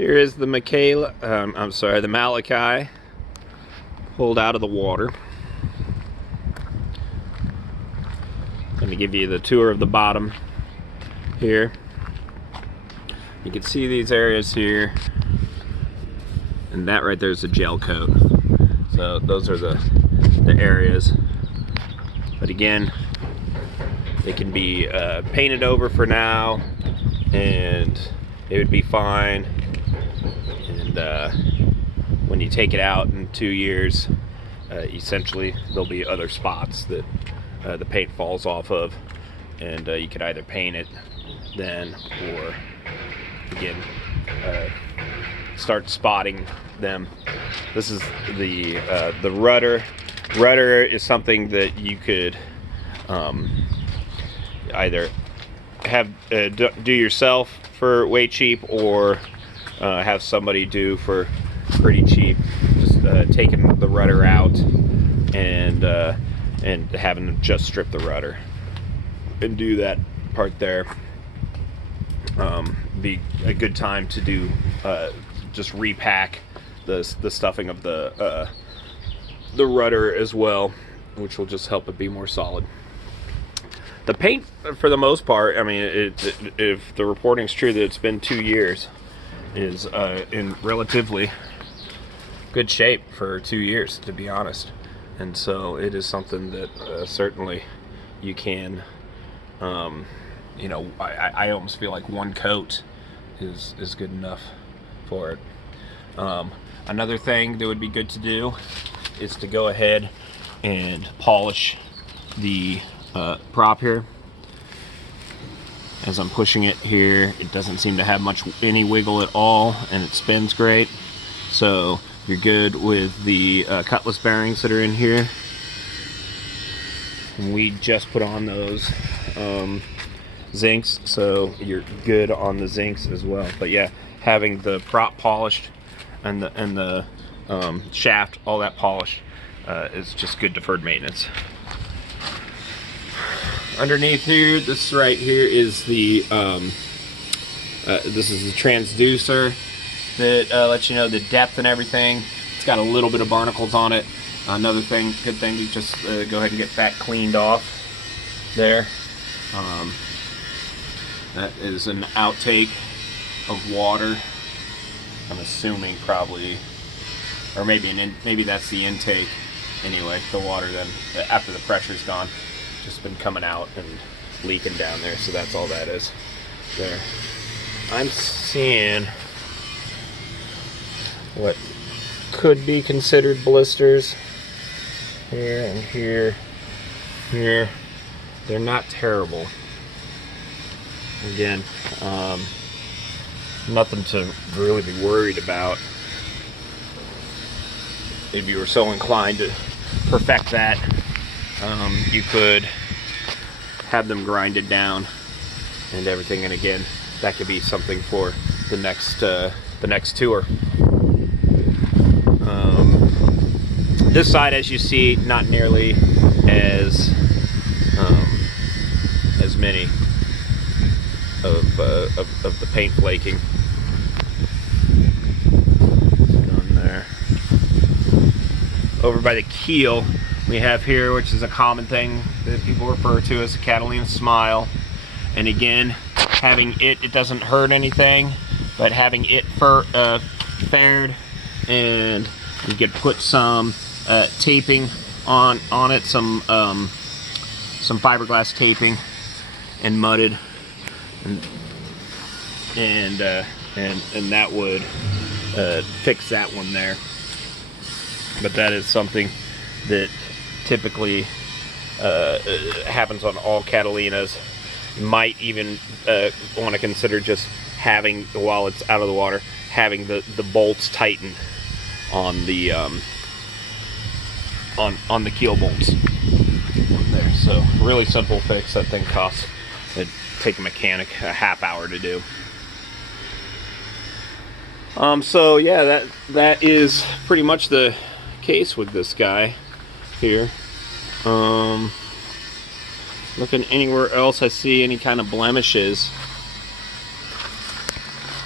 Here is the the Malachi pulled out of the water. Let me give you the tour of the bottom here. You can see these areas here, and that right there is the gel coat. So those are the areas. But again, they can be painted over for now, and it would be fine. And when you take it out in 2 years, essentially there'll be other spots that the paint falls off of, and you could either paint it then, or again start spotting them. This is the Rudder. Rudder is something that you could either have do yourself for way cheap, or have somebody do for pretty cheap. Just taking the rudder out and having them just strip the rudder and do that part there. Be a good time to do just repack the stuffing of the rudder as well, which will just help it be more solid. The paint, for the most part, I mean, if the reporting's true that it's been 2 years, is in relatively good shape for 2 years, to be honest. And so it is something that certainly you can, you know, I almost feel like one coat is good enough for it. Another thing that would be good to do is to go ahead and polish the prop here. As I'm pushing it here, it doesn't seem to have any wiggle at all, and it spins great. So you're good with the cutlass bearings that are in here. And we just put on those zincs, so you're good on the zincs as well. But yeah, having the prop polished and the shaft, all that polished, is just good deferred maintenance. Underneath here, this right here is the this is the transducer that lets you know the depth and everything. It's got a little bit of barnacles on it. Another thing, good thing to just go ahead and get that cleaned off there. That is an outtake of water. I'm assuming probably, or maybe that's the intake. Anyway, the water then, after the pressure's gone, just been coming out and leaking down there. So that's all that is there. I'm seeing what could be considered blisters here and here. They're not terrible. Again, nothing to really be worried about. If you were so inclined to perfect that, you could have them grinded down and everything, and again, that could be something for the next tour. This side, as you see, not nearly as many of the paint flaking on there. Over by the keel, we have here, which is a common thing that people refer to as the Catalina smile. And again, having it doesn't hurt anything, but having it faired, and you could put some taping on it, some fiberglass taping, and mudded, and that would fix that one there. But that is something that typically happens on all Catalinas. You might even want to consider just having, while it's out of the water, having the bolts tightened on the on the keel bolts there. So really simple fix. That thing costs, it'd take a mechanic a half hour to do. So yeah, that is pretty much the case with this guy here. Looking anywhere else I see any kind of blemishes,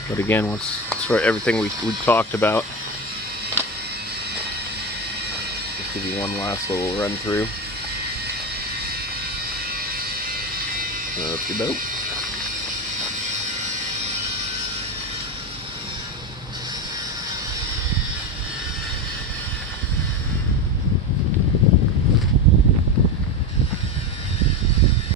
But again, once sort of everything we talked about, just give you one last little run through. Up you go.